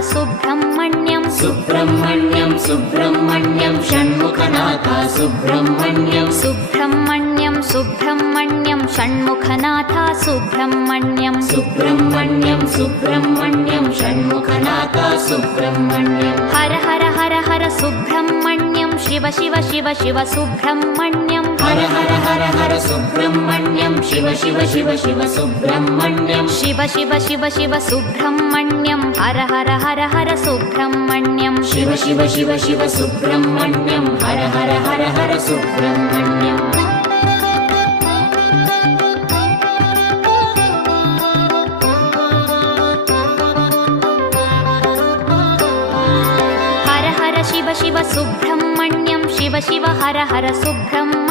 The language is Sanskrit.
सुब्रह्मण्यं सुब्रह्मण्यं सुब्रह्मण्यं षण्मुखनाथ सुब्रह्मण्यं सुब्रह्मण्यं सुब्रह्मण्यं षण्मुखनाथ सुब्रह्मण्यं सुब्रह्मण्यं सुब्रह्मण्यं षण्मुखनाथ सुब्रह्मण्यं हर हर हर हर सुब्रह्मण्यं शिव शिव शिव शिव सुब्रह्मण्यं हर हर हर हर सुब्रह्मण्यं शिव शिव शिव शिव सुब्रह्मण्यं शिव शिव शिव शिव सुब्रह्मण्यं हर हर हर हर सुब्रह्मण्यं शिव शिव शिव शिव सुब्रह्मण्यं हर हर हर हर सुब्रह्मण्यं हर हर शिव शिव सुब्रह्मण्यं शिव शिव हर हर सुब्रह्मण्यं